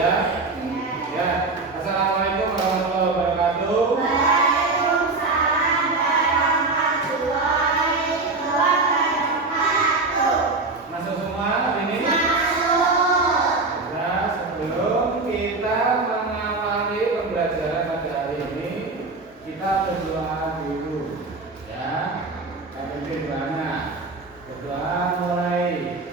Ya. Ya. Assalamualaikum warahmatullahi wabarakatuh. Waalaikumsalam warahmatullahi wabarakatuh. Masuk semua hari ini? Masuk. Nah, sebelum kita mengawali pembelajaran pada hari ini, kita berdoa dulu. Ya. Kita berdoa. Berdoa mulai.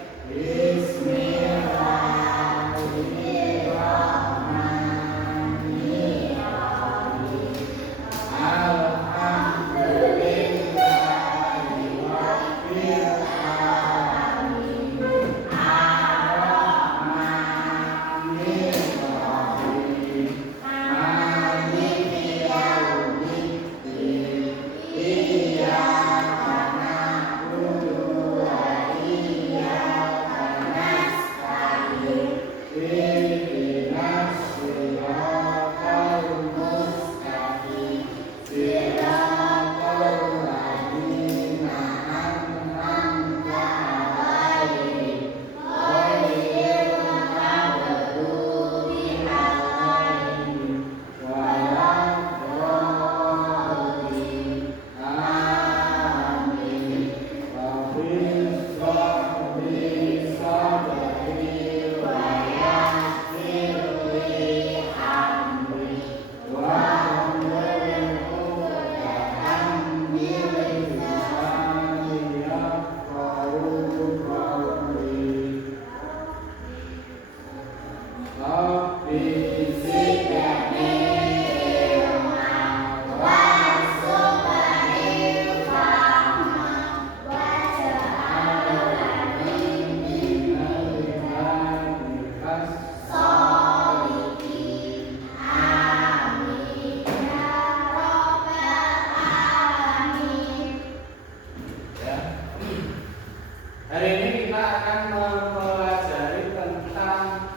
Hari ini kita akan mempelajari tentang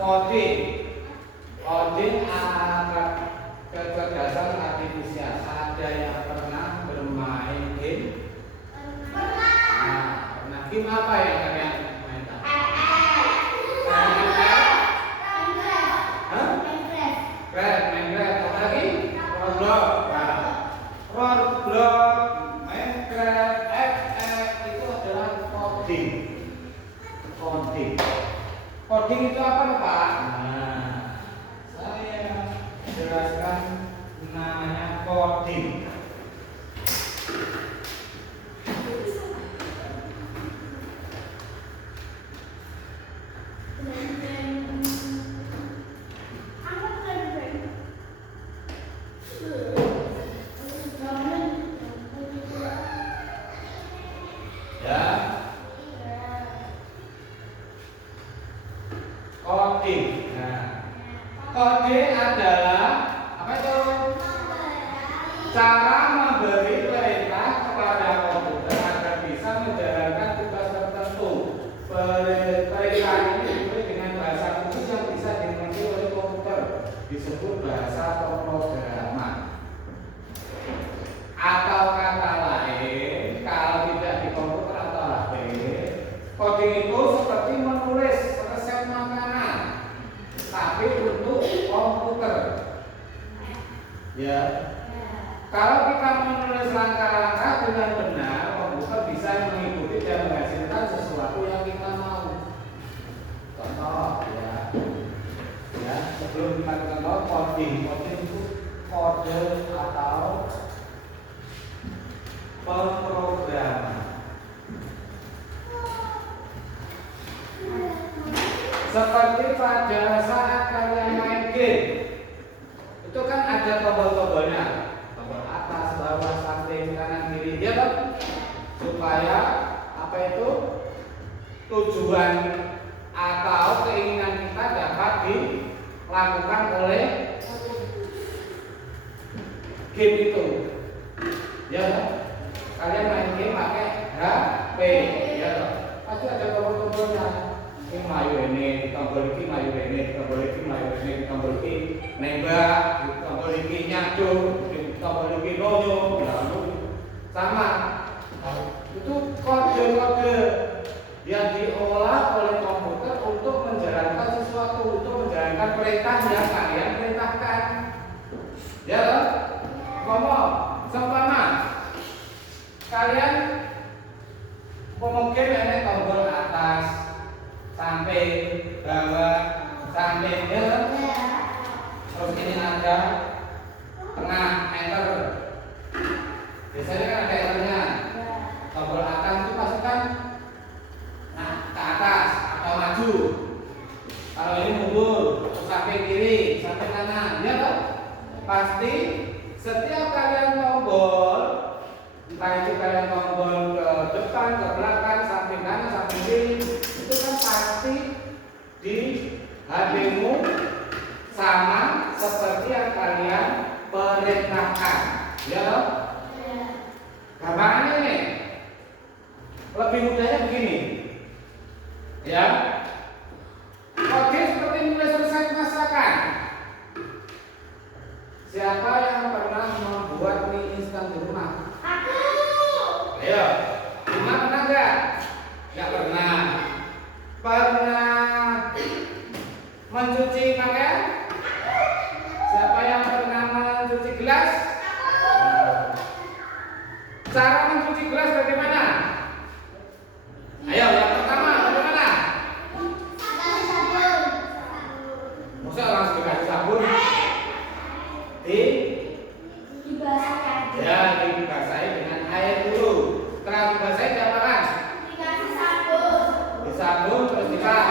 coding. Coding kecerdasan artifisial. Ada yang pernah bermain game? Pernah. Game apa yang kalian mainkan? Minecraft. Apa lagi? Roblox. Roblox, Minecraft, itu adalah coding. Coding itu apa, Pak? Nah, saya jelaskan namanya coding. Coding. Nah, coding adalah apa itu? Cara memberi perintah kepada komputer agar bisa menjalankan tugas tertentu. Perintah ini diberi dengan bahasa khusus yang bisa dimengerti oleh komputer, disebut bahasa pemrograman. Atau kata lain, kalau tidak di komputer atau HP, coding itu seperti menulis resep makanan, tapi untuk komputer. Ya. Kalau kita menulis langkah-langkah dengan benar, komputer bisa mengikuti dan menghasilkan sesuatu yang kita mau. Contoh, ya. Sebelum kita contoh coding itu kode atau pemrograman. Seperti pada saat kalian main game, itu kan ada tombol-tombolnya, tombol atas, bawah, samping, kanan, kiri, ya kan? Supaya apa itu? Tujuan atau keinginan kita dapat dilakukan oleh game itu, ya kan? Kalian main game pakai HP, ya kan? Pasti ada tombol-tombolnya. Mayu ini, ditombol iki mayu ini, ditombol iki mayu ini, ditombol iki nembak, ditombol iki nyadu, ditombol iki loyo, sama. Itu kode-kode yang diolah oleh komputer untuk menjalankan sesuatu, untuk perintah yang kalian perintahkan. Ya loh? Ngomong, sempurna. Kalian mungkin ini tombol atas, samping, bawah, samping, ya loh? Terus ini ada tengah, enter. Biasanya kan ada enternya. Tombol atas itu pasti kan ke atas atau maju. Kalau ini mundur, samping kiri, samping kanan, ya toh? Pasti setiap kalian tombol, entah itu kalian tombol ke depan, ke belakang, samping kanan, samping kiri, itu kan pasti di HP-mu sama seperti yang kalian perintahkan, ya toh? Gambarannya nih, lebih mudahnya begini, ya. Oke, seperti mulai selesai masakan. Siapa yang pernah membuat mie instan di rumah? Aku. Ayo, rumah pernah nggak? Nggak pernah. Pernah mencuci pakaian? Siapa yang pernah mencuci gelas? Cara mencuci gelas bagaimana? Ayo, yang pertama bagaimana? Masa langsung dikasih sabun? Ya, dibasahi dengan air dulu. Setelah dibasahi diapakan? Disabun terus dikat.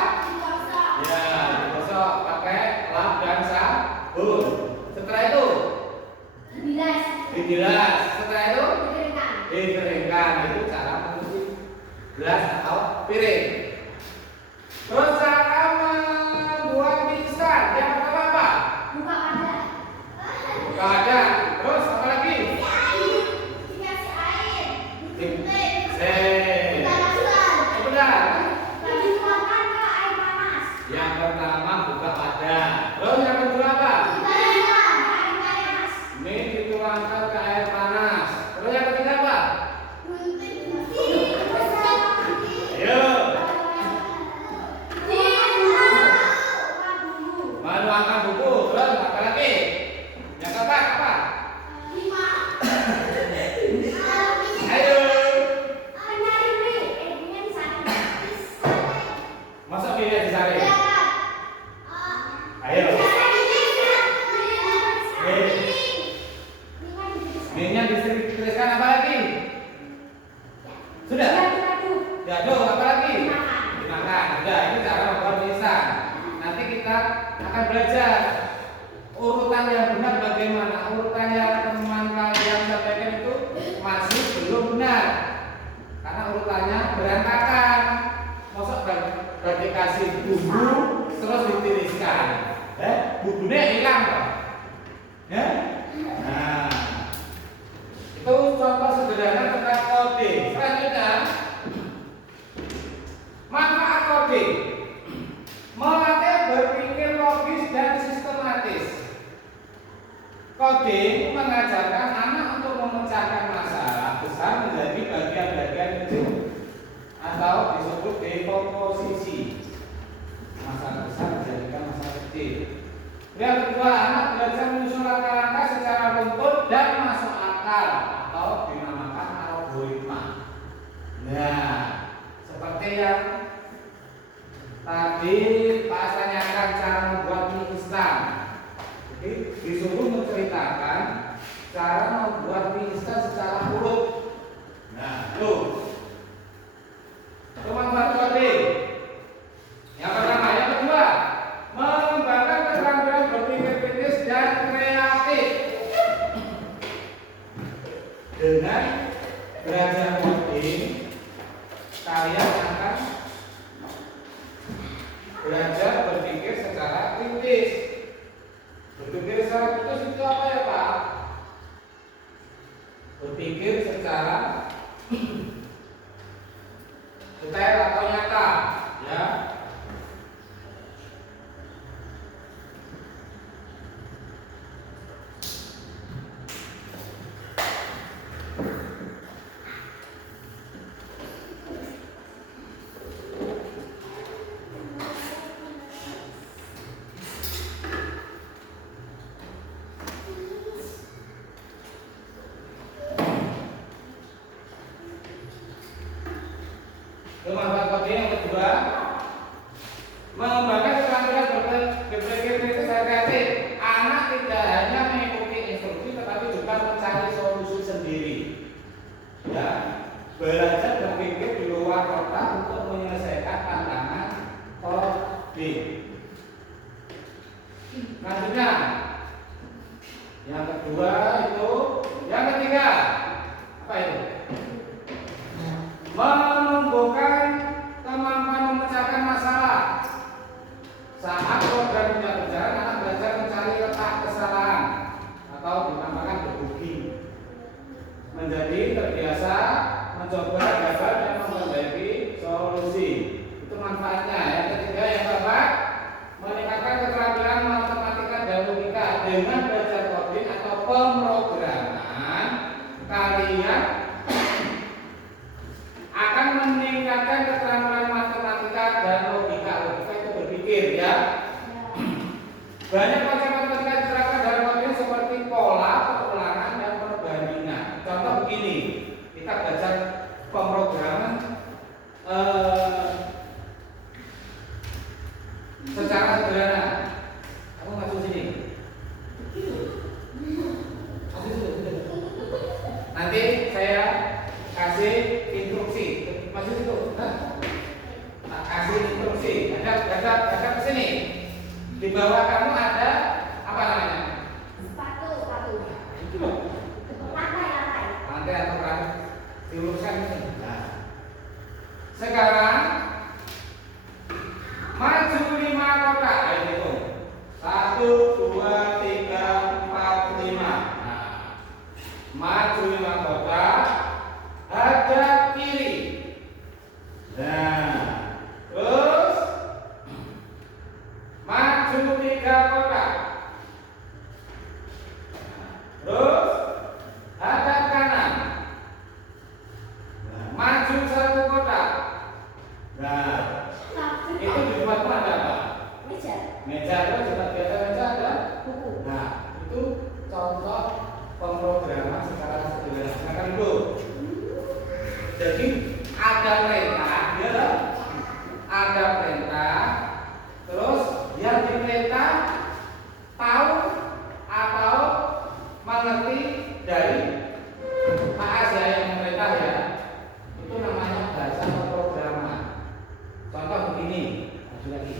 Ya, digosok pakai lap dan sabun. Setelah itu dibilas. Setelah itu dikeringkan. Itu cara mencuci gelas atau piring. Terus cara membuat mie instan yang pertama apa? Buka wadah. Terus apa lagi? Benar. Yang pertama buka wadah. Terus yang kedua apa? Mie dituangkan ke air panas. Terus yang ketiga apa? Ayo. Menuangkan bumbu. Terus apa lagi? Yang keempat apa? Ayo. Masa mie disaring? Ayo. Mie-nya ditiriskan apa lagi? Sudah? Diaduk apa lagi? Dimakan. Sudah, ini cara membuat mie instan. Nanti kita akan belajar urutan yang benar bagaimana. Urutan yang teman kalian sampaikan itu masih belum benar. Karena urutannya berantakan. Masa dikasih bumbu terus ditiriskan. Bumbunya hilang kok. Ya? Nah, itu contoh sederhana tentang coding. Selanjutnya, manfaat coding. Melatih berpikir logis dan sistematis. Coding mengajarkan anak untuk memecahkan masalah besar menjadi bagian-bagian kecil atau disebut dekomposisi. Masalah besar dijadikan masalah kecil. Yang kedua, anak belajar menyusun langkah-langkah secara runtut dan masuk akal atau dinamakan algoritma. Nah, seperti yang tadi Pak tanyakan cara membuat mie instan. Jadi disuruh menceritakan cara membuat mie instan secara urut. Nah, tuh. Itu manfaat coding. Yang pertama, yang kedua, mengembangkan keterampilan berpikir kritis dan Selanjutnya, yang kedua itu, yang ketiga apa itu? Menumbuhkan kemampuan memecahkan masalah. Saat program tidak berjalan, anak belajar mencari letak kesalahan atau dinamakan debugging. Menjadi terbiasa mencoba gagal dan memperbaiki solusi. Itu manfaatnya. Yang ketiga yang keempat, meningkatkan keterampilan matematika dan logika dengan belajar coding atau pemrograman. Kalian akan meningkatkan keterampilan matematika dan logika. Logika itu berpikir ya. Banyak konsep matematika diterapkan dalam coding seperti pola, pengulangan, dan perbandingan. Contoh begini, kita belajar pemrograman secara sederhana. Kamu masuk sini. Nanti saya kasih instruksi. Masuk situ. Kasih instruksi. Ada ke sini. Di bawah kamu ada apa namanya? Sepatu. Itu loh. Lantai. Lantai atau kan diluruskan ini. Nah. Sekarang maju 5 kotak. Ayo hitung. 1, 2, 3, 4, 5. Nah. Maju 5 kotak. Hadap kiri. Nah. Terus maju 3 kotak. Terus hadap kanan. Nah, maju 1 kotak. Nah, itu di depanmu ada apa? Meja ada, coba biasa meja ada. Buku. Nah, itu contoh pemrograman secara sederhana. Silakan dulu. Jadi ada perintah, ya loh. Ada perintah. Terus yang diperintah tahu atau mengerti dari Pak ya yang memerintah ya. Itu namanya bahasa pemrograman. Contoh begini, maju lagi.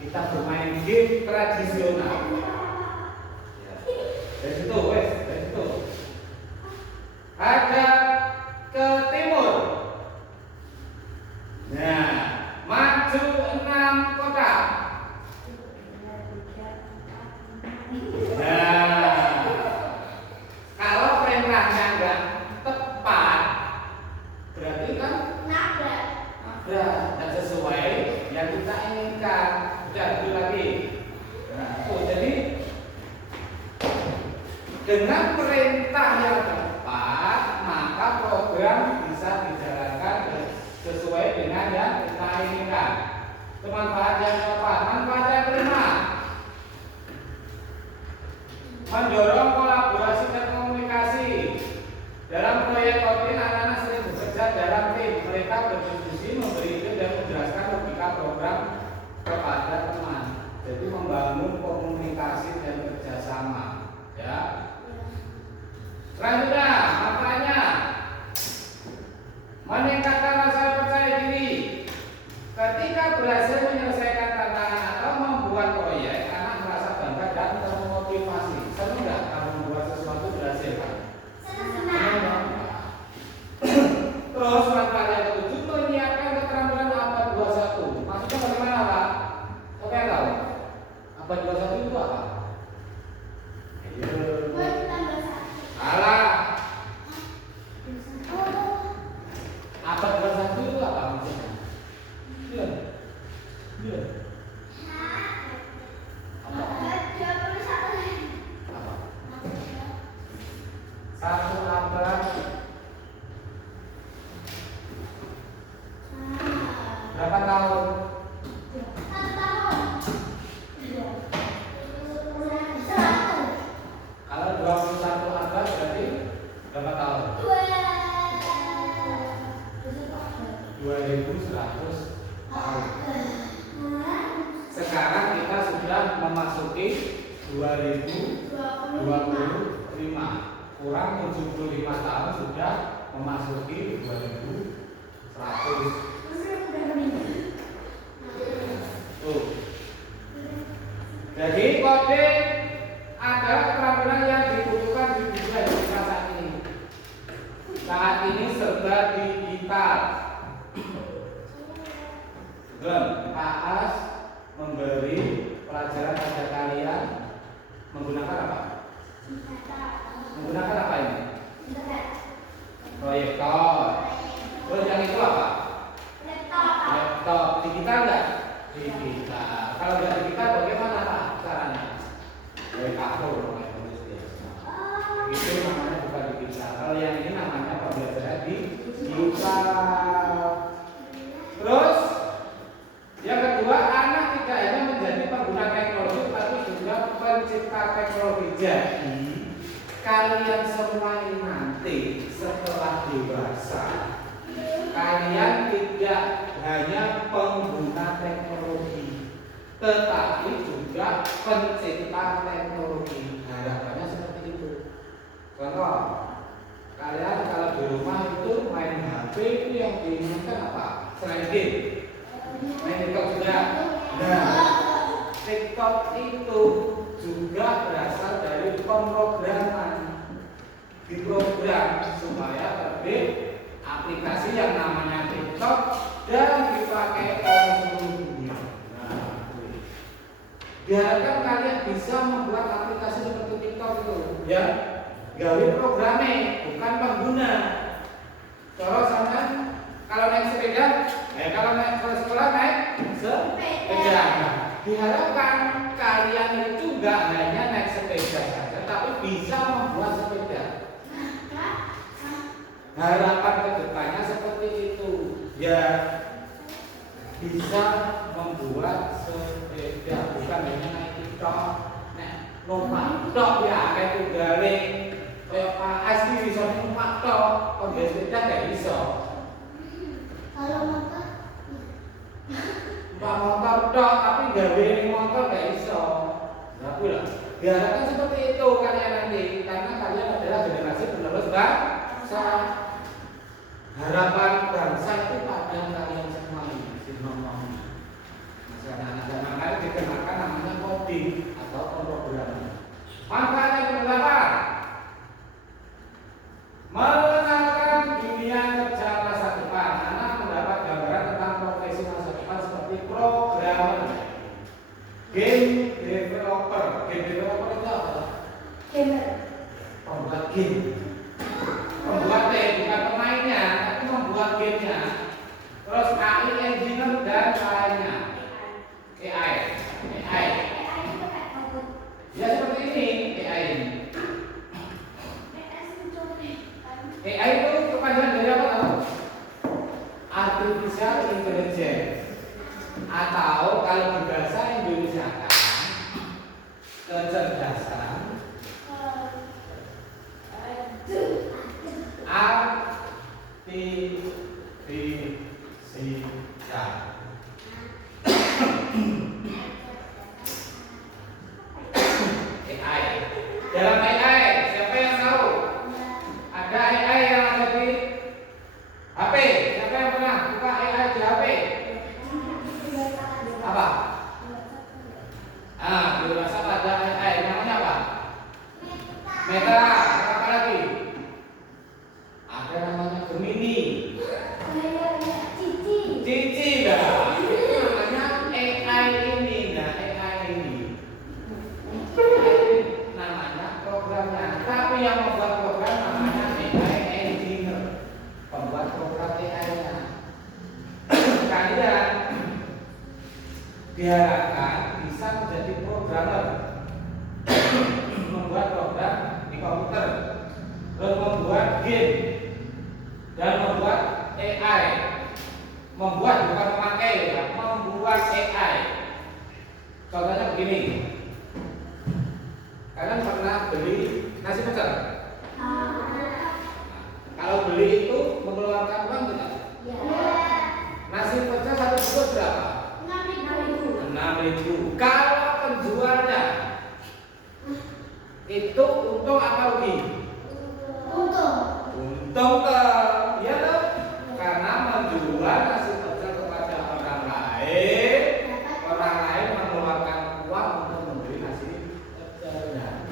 Kita bermain game tradisional. Ya. Dari situ, dari situ. Ada ke timur. Nah, maju 6 kotak. Nah, kalau perintahnya enggak tepat, berarti kan ada dan sesuai yang kita inginkan. Udah dulu lagi. Nah, jadi dengan perintah yang tepat, maka program bisa dijalankan sesuai dengan yang kita inginkan. Manfaat yang keempat, manfaat yang kelima, mendorong kolaborasi dan komunikasi. Dalam proyek coding, anak-anak sering bekerja dalam tim. Mereka berdiskusi, memberi ide dan menjelaskan logika program kepada teman. Jadi membangun komunikasi dan kerjasama. Ya. Selanjutnya, makanya meningkatkan rasa percaya diri. Ketika berhasil menyelesaikan tantangan atau membuat proyek, anak merasa bangga dan termotivasi. Senang nggak kamu membuat sesuatu berhasil, Pak? Senang. Terus manfaat yang ketujuh, menyiapkan keterampilan abad 21. Maksudnya bagaimana, Pak? Oke, tahu? Abad 21 itu apa? Salah. Abad 21 itu apa maksudnya? Iya. Apa? Satu abad. Berapa tahun? Kalau 21 abad berarti berapa tahun? 2100 tahun. Sekarang kita sudah memasuki 2025. Kurang 75 tahun sudah memasuki 2100. Pak As memberi pelajaran pada kalian menggunakan apa? Menggunakan apa ini? Proyektor. Terus yang itu apa? Laptop. Digital enggak? Digital. Kalau nggak digital bagaimana Pak caranya? Dari kartu itu namanya bukan digital. Kalau yang ini namanya pembelajaran digital. Terus yang kedua, anak tidak hanya menjadi pengguna teknologi tapi juga pencipta teknologi. Jadi kalian semua ini nanti setelah dewasa, kalian tidak hanya pengguna teknologi, tetapi juga pencipta teknologi. Harapannya seperti itu. Contoh, kalian kalau di rumah itu main HP itu yang diinginkan apa? Selain game, main TikTok juga. Nah, TikTok itu juga berasal dari pemrograman. Diprogram supaya terbit aplikasi yang namanya TikTok dan dipakai oleh seluruh dunia. Nah, diharapkan kalian bisa membuat aplikasi seperti TikTok itu, ya. Gawe programnya, bukan pengguna. Kalau sampean kalau naik sepeda, kalau naik ke sekolah naik sepeda. Diharapkan kalian itu juga hanya naik sepeda saja, tapi bisa membuat sepeda. Harapan kedepannya seperti itu, ya, bisa membuat sepeda, bukan hanya naik TikTok, numpak tok ya kayak tunggale, kayak Pak As iki bisa numpak tok, kok sepeda gak iso. Kalau motor, Numpak motor tok tapi gawe motor gak iso. Nah, pula. Diharapkan seperti itu kalian nanti, karena kalian adalah generasi penerus bangsa. Harapan bangsa itu pada kalian semua ini, si ngomong. Anak-anak kalian dikenalkan namanya coding atau pemrograman. Manfaat yang kedelapan, mengenalkan dunia kerja masa depan. Anak mendapat gambaran tentang profesi masa depan seperti programmer, game developer. Game developer itu apa? Pembuat game. Pembuatnya bukan pemainnya, tapi membuat gamenya. Terus AI engineer dan lainnya. AI. Ya seperti ini AI ini. AI itu kepanjangan dari apa tahu? Artificial Intelligence. Atau kalau di bahasa Indonesia kan kecerdasan artifisial. AI. Dalam AI, siapa yang tahu? Ada AI yang ada di HP. Siapa yang pernah buka AI di HP? Apa? Di WhatsApp ada AI. Namanya apa? Meta. Apa lagi? Ada namanya Gemini. Cici dah. Itu namanya AI ini. Nah, AI ini namanya programnya. Tapi yang membuat program namanya AI engineer. Pembuat program AI-nya. Kalian diharapkan bisa menjadi programmer, membuat program di komputer, terus membuat game dan membuat AI. Membuat bukan memakai ya, membuat AI. Contohnya begini. Kalian pernah beli nasi pecel? Kalau beli itu mengeluarkan uang tidak? Nasi pecel satu bungkus berapa? 6.000. Kalau penjualnya itu untung apa rugi? Untung kan? Iya toh? Karena menjual nasi pecel kepada orang lain mengeluarkan uang untuk membeli nasi pecelnya.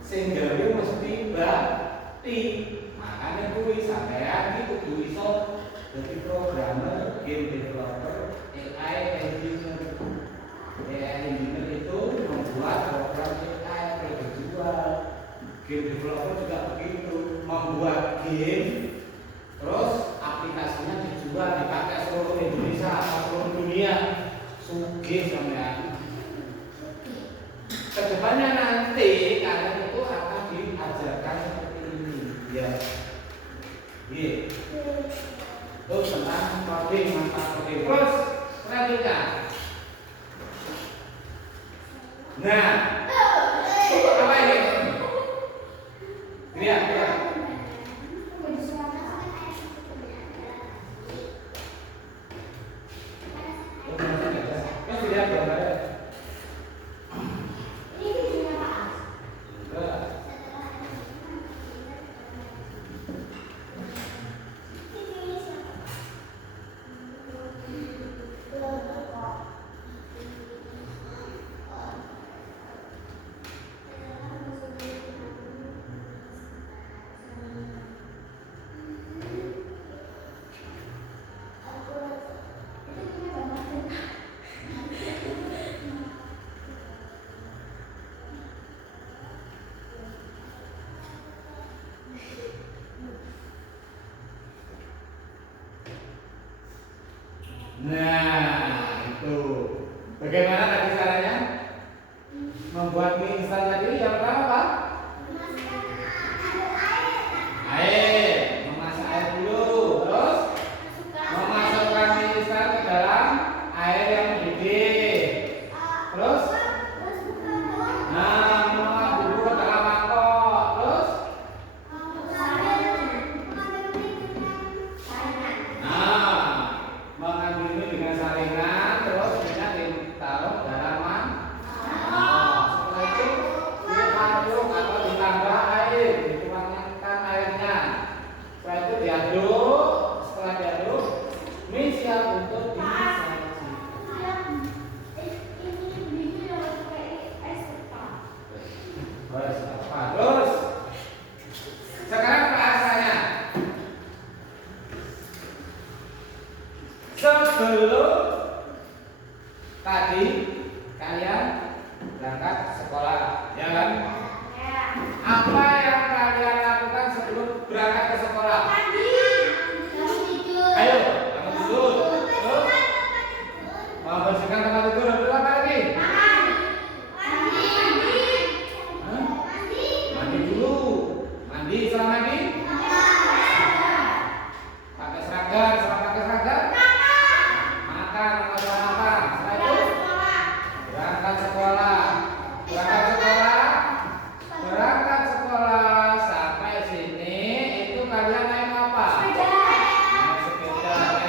Sehingga dia mesti bakti. Makanya kuwi sampean iki kudu iso dadi programmer, game developer, AI engineer. Game developer juga begitu, membuat game, terus aplikasinya dijual dipakai seluruh Indonesia atau seluruh dunia. Sugih sampean. Kedepannya nanti kalian itu akan diajarkan seperti ini, ya. Iya. Terus tentang coding, manfaat coding. Terus selanjutnya. Nah, apa ini? Lihat, lihat. Yang dilihat gambarnya. Nah, itu. Bagaimana tadi caranya? Membuat mie instan tadi yang pertama apa? Air, memasak air dulu. Terus memasukkan mie instan ke dalam air yang mendidih. Terus menuang bumbu ke dalam mangkok. Terus mengambil mie dengan saringan, terus minyak ditaruh dalam mangkok. Setelah itu diaduk atau ditambah air, dituangkan airnya. Setelah itu diaduk, setelah diaduk, mie siap untuk disaji. Terus sekarang bahasanya. Sebelum tadi kalian berangkat sekolah, ya kan? Apa yang kalian lakukan sebelum berangkat ke sekolah? Ayo, bangun tidur. Terus membersihkan tempat tidur. Terus apa lagi? Mandi dulu. Mandi, setelah mandi pakai seragam. Setelah pakai seragam makan atau makan. Setelah itu berangkat sekolah. Berangkat sekolah sampai sini itu kalian naik apa? Naik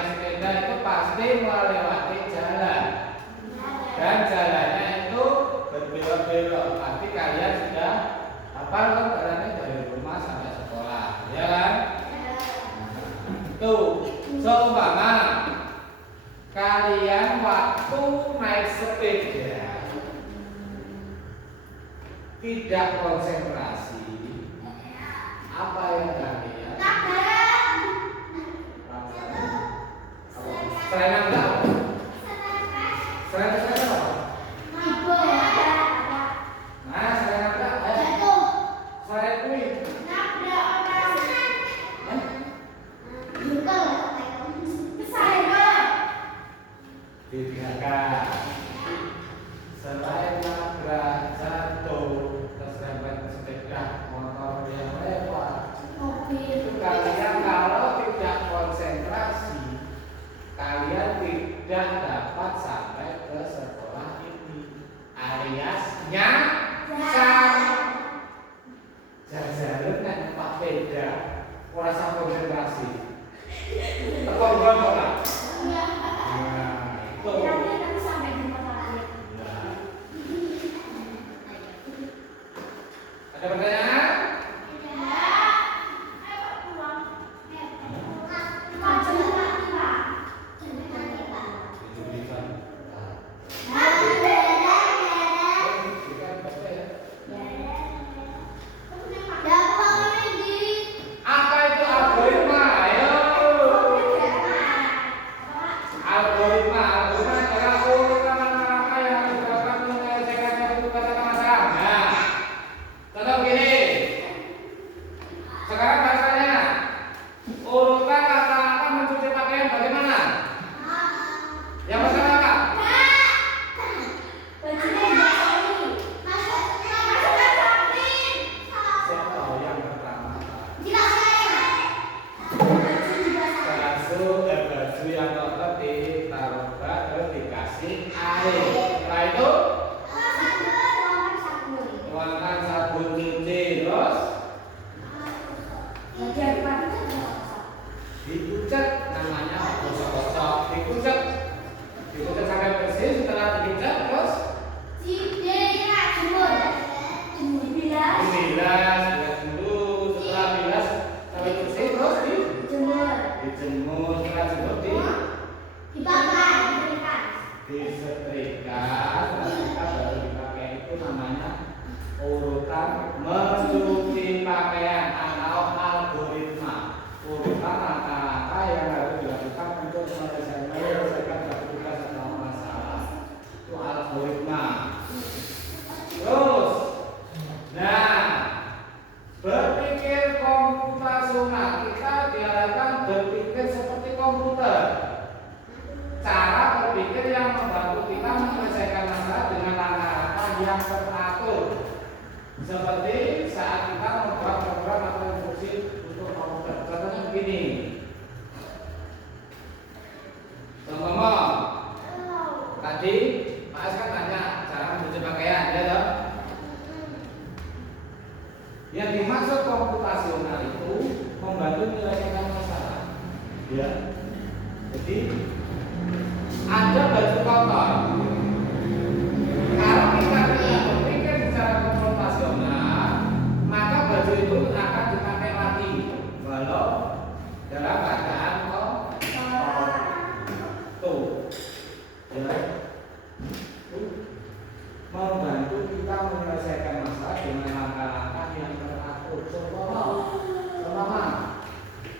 sepeda itu pasti melewati jalan. Dan jalannya itu berbelok-belok. Pasti kalian sudah hafal kan jalannya dari rumah sampai sekolah, ya kan? Tuh, seumpama kalian waktu naik sepeda tidak konsentrasi, apa yang kalian selain anda apa? Selain sepeda apa? Nah, selain anda selain kuih ditinggalkan. Selain nabrak, jatuh, terserempet sepeda motor yang lewat, itu kalian kalau tidak konsentrasi, kalian tidak dapat sampai ke air. Setelah itu sabun. tuangkan sabun cuci, terus dikucek, namanya gosok-gosok, dikucek sampai bersih. Setelah dikucek terus dibilas dulu. Setelah bilas sampai bersih terus dijemur. Setelah jemur disetrika. Setelah baru dipakai. Itu namanya urutan mencuci pakaian atau algoritma. Urutan langkah-langkah yang harus dilakukan untuk menyelesaikan satu tugas atau masalah. Itu algoritma. Terus, nah, berpikir komputasional, kita diharapkan berpikir seperti komputer. Cara berpikir yang membantu kita menyelesaikan masalah dengan langkah-langkah yang teratur. Seperti saat kita membuat program atau instruksi untuk komputer. Contohnya begini. Teman-teman, tadi Pak S kan tanya cara mencuci pakaian, ya toh? Yang dimaksud komputasional itu membantu menyelesaikan masalah. Ya. Jadi ada baju kotor. Kalau kita tidak berpikir secara komputasional, maka baju itu akan dipakai lagi walau dalam keadaan kotor. Tuh, ya. Membantu kita menyelesaikan masalah dengan langkah-langkah yang teratur. Seumpama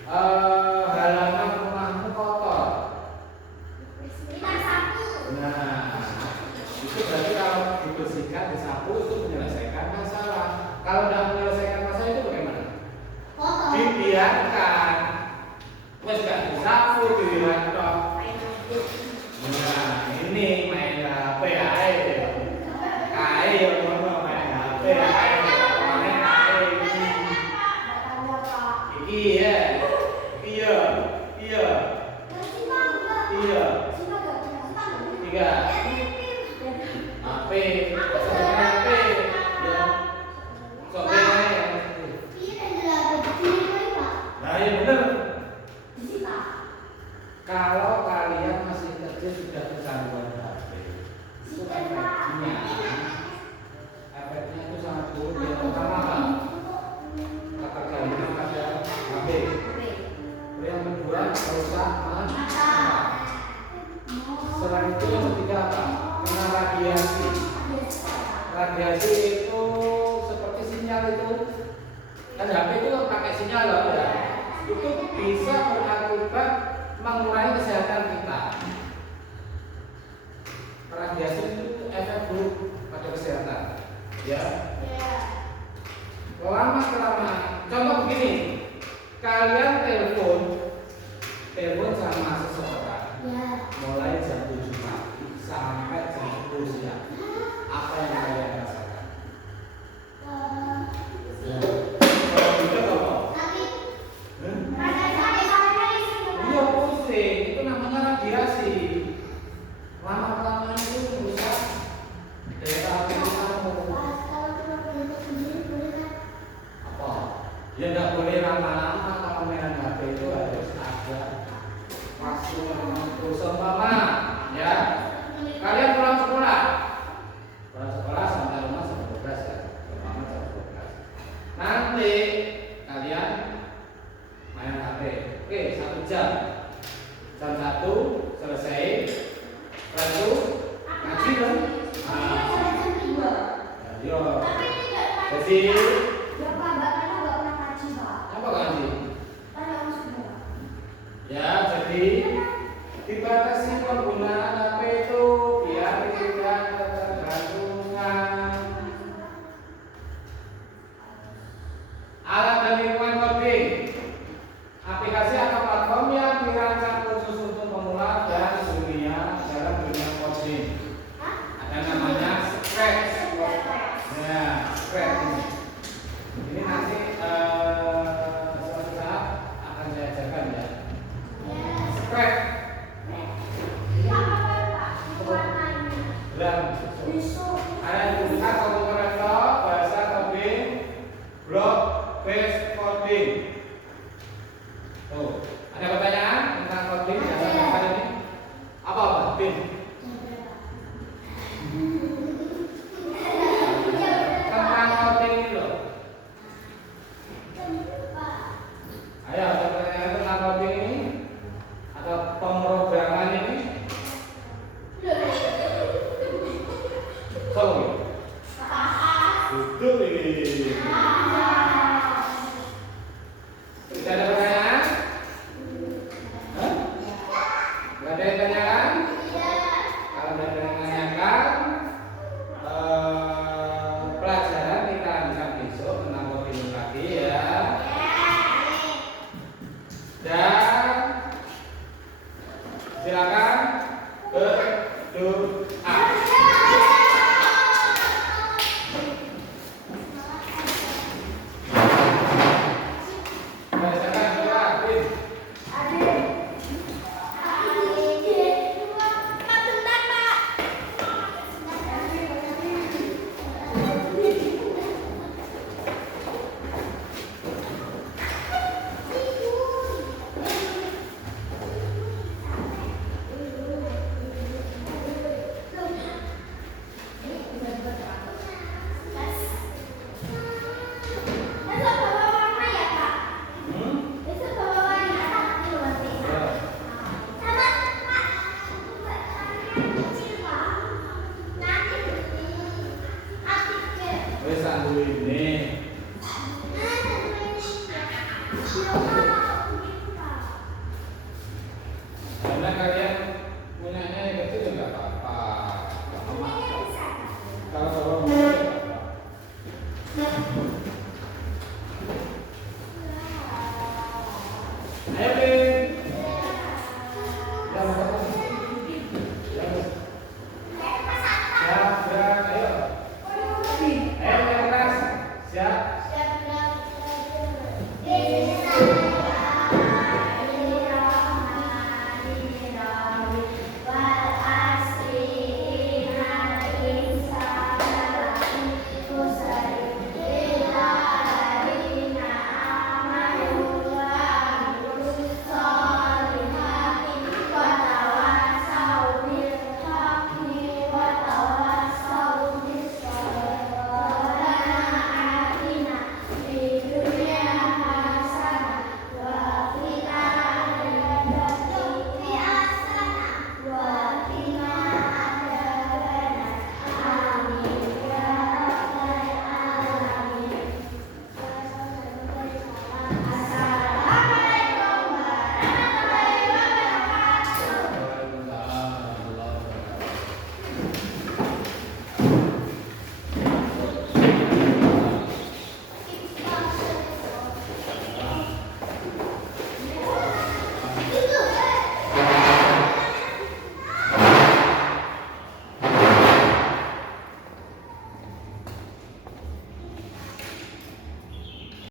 halaman rumahmu kotor. Nah, itu berarti kalau dibersihkan, disapu itu menyelesaikan masalah. Kalau tidak menyelesaikan masalah itu bagaimana? Dibiarkan, wes gak disapu, dibiarkan. Nah, ini main HP aja. Ayo, main HP aja. Main HP. Iya, iya, iya, iya. Tiga. HP, HP, ya. Nah, ya benar. Kalau kalian masih kecil sudah kecanduan HP, itu efeknya itu sangat buruk. Yang pertama kata jaringan pada HP. Yang kedua merusak mata. Selain itu yang ketiga apa? Kena radiasi. Radiasi itu seperti sinyal itu. Kan HP itu pakai sinyal loh ya. Itu bisa berakibat mengurangi kesehatan kita. Radiasi itu efek buruk pada kesehatan. Ya. Lama kelamaan. Contoh begini. Kalian telepon sama seseorang. Mulai jam 7 pagi sampai jam 10 siang. Apa yang kalian rasakan? Kalau gitu apa? Iya pusing, itu namanya radiasi. Lama-kelamaan itu merusak daerah kamu. Apa? Ya nggak boleh lama-lama kalau main HP itu harus ada waktu untuk seumpama, ya. Kalian pulang sekolah sampai rumah jam 12 ya, seumpama jam 12. Nanti kalian main HP, oke 1 jam. Jam 1 selesai, lalu ngaji kan? Yo. Jadi apa ngaji? Ya, jadi dibatasi penggunaan HP itu biar tidak ketergantungan. Alat dan lingkungan coding. Aplikasi atau platform yang dirancang khusus untuk pemula dan dalam dunia coding. Ada namanya Scratch. Ya, Scratch ini. Belang. Ada tulisan komputer bahasa coding, block based coding. Tuh, ada pertanyaan tentang coding yang saya katakan ini? Apa Bin? Tentang coding ini loh. Ayo, ada pertanyaan tentang coding ini atau pemrograman ini? Sorry. Duduk ini.